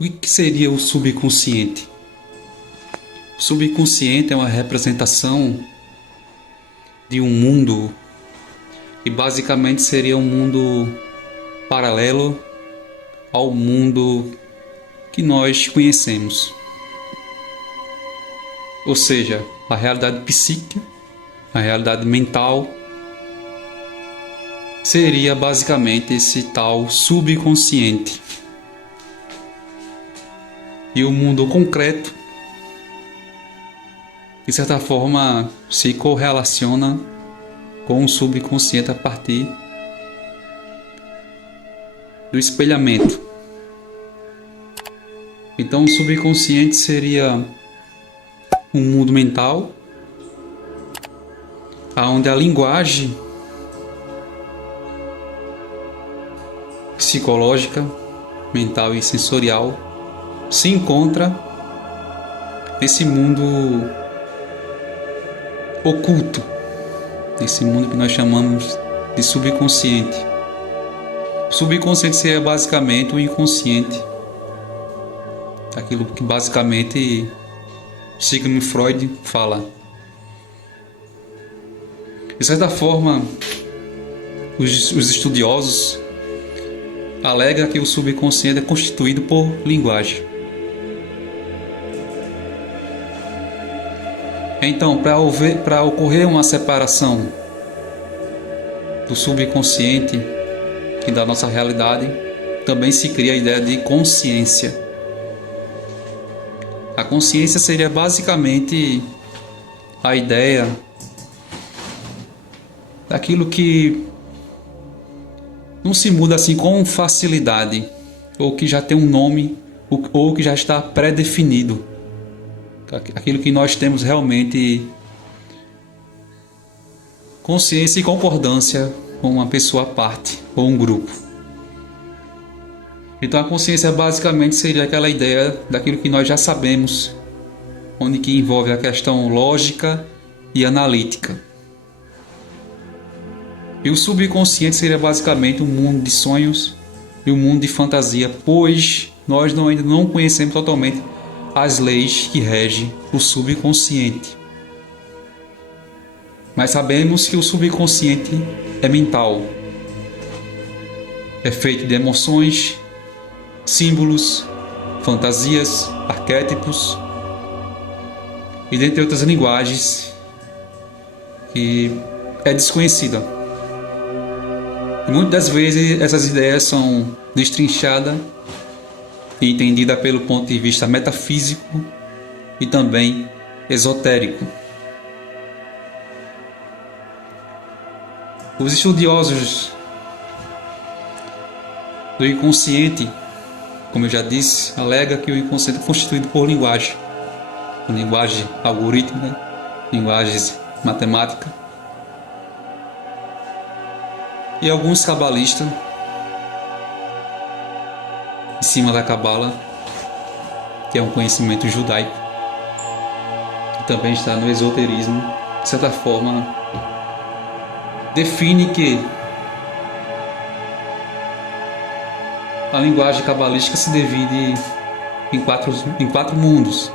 O que seria o subconsciente? O subconsciente é uma representação de um mundo que basicamente seria um mundo paralelo ao mundo que nós conhecemos. Ou seja, a realidade psíquica, a realidade mental, seria basicamente esse tal subconsciente. E o mundo concreto, de certa forma, se correlaciona com o subconsciente a partir do espelhamento. Então, o subconsciente seria um mundo mental, onde a linguagem psicológica, mental e sensorial se encontra nesse mundo oculto, nesse mundo que nós chamamos de subconsciente. O subconsciente seria basicamente o inconsciente, aquilo que basicamente Sigmund Freud fala. De certa forma, os estudiosos alegam que o subconsciente é constituído por linguagem. Então, para ocorrer uma separação do subconsciente e da nossa realidade, também se cria a ideia de consciência. A consciência seria basicamente a ideia daquilo que não se muda assim com facilidade, ou que já tem um nome, ou que já está pré-definido. Aquilo que nós temos realmente consciência e concordância com uma pessoa à parte ou um grupo. Então a consciência basicamente seria aquela ideia daquilo que nós já sabemos, onde que envolve a questão lógica e analítica. E o subconsciente seria basicamente um mundo de sonhos e um mundo de fantasia, pois nós ainda não conhecemos totalmente as leis que regem o subconsciente. Mas sabemos que o subconsciente é mental. É feito de emoções, símbolos, fantasias, arquétipos e dentre outras linguagens que é desconhecida. E muitas das vezes essas ideias são destrinchadas e entendidas pelo ponto de vista metafísico e também esotérico. Os estudiosos do inconsciente, como eu já disse, alegam que o inconsciente é constituído por linguagem algorítmica, linguagens matemáticas. E alguns cabalistas, em cima da cabala, que é um conhecimento judaico, que também está no esoterismo, de certa forma, define que a linguagem cabalística se divide em quatro mundos.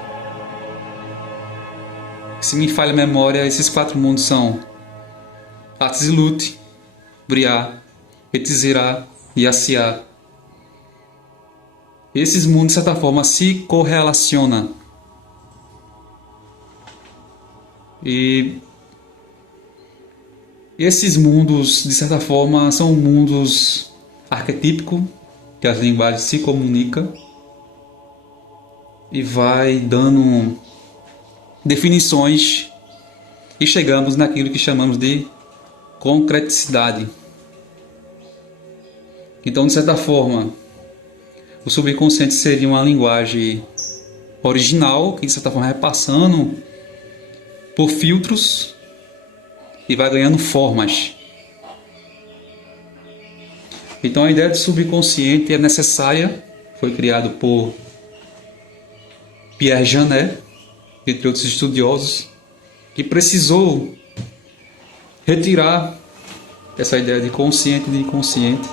Se me falha a memória, esses quatro mundos são Atzilut, Briá, Etzirá e Asiá. Esses mundos, de certa forma, se correlacionam. E esses mundos, de certa forma, são mundos arquetípicos, que as linguagens se comunicam e vai dando definições e chegamos naquilo que chamamos de concreticidade. Então, de certa forma, o subconsciente seria uma linguagem original, que de certa forma vai passando por filtros e vai ganhando formas. Então a ideia de subconsciente é necessária, foi criado por Pierre Janet, entre outros estudiosos, que precisou retirar essa ideia de consciente e de inconsciente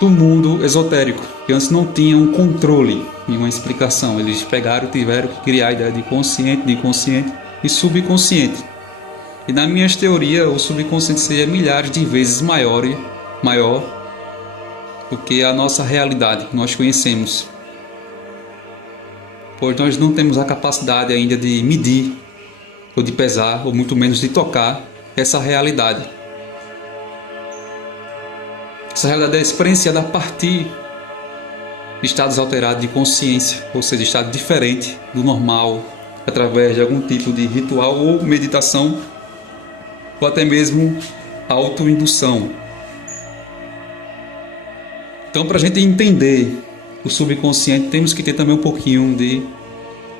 do mundo esotérico, que antes não tinha um controle e uma explicação. Eles pegaram e tiveram que criar a ideia de consciente, de inconsciente e subconsciente. E na minha teoria, o subconsciente seria milhares de vezes maior do que a nossa realidade que nós conhecemos. Pois nós não temos a capacidade ainda de medir, ou de pesar, ou muito menos de tocar essa realidade. Essa realidade é experienciada a partir de estados alterados de consciência, ou seja, estado diferente do normal, através de algum tipo de ritual ou meditação, ou até mesmo autoindução. Então, para a gente entender o subconsciente, temos que ter também um pouquinho de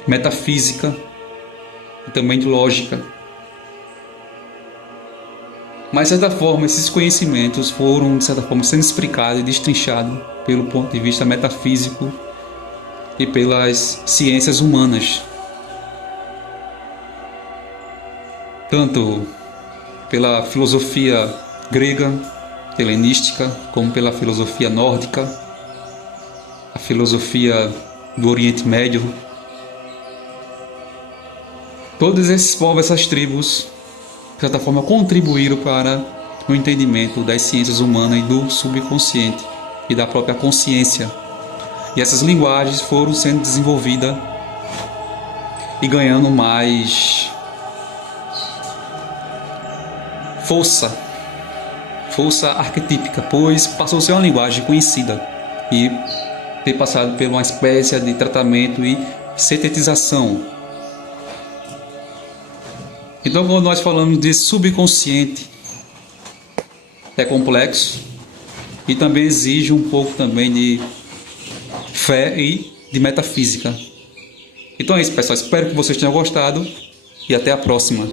metafísica e também de lógica. Mas, de certa forma, esses conhecimentos foram, de certa forma, sendo explicados e destrinchados pelo ponto de vista metafísico e pelas ciências humanas. Tanto pela filosofia grega, helenística, como pela filosofia nórdica, a filosofia do Oriente Médio. Todos esses povos, essas tribos, de certa forma, contribuíram para o entendimento das ciências humanas e do subconsciente e da própria consciência. E essas linguagens foram sendo desenvolvidas e ganhando mais força arquetípica, pois passou a ser uma linguagem conhecida e ter passado por uma espécie de tratamento e sintetização. Então, quando nós falamos de subconsciente, é complexo e também exige um pouco também de fé e de metafísica. Então é isso, pessoal. Espero que vocês tenham gostado e até a próxima.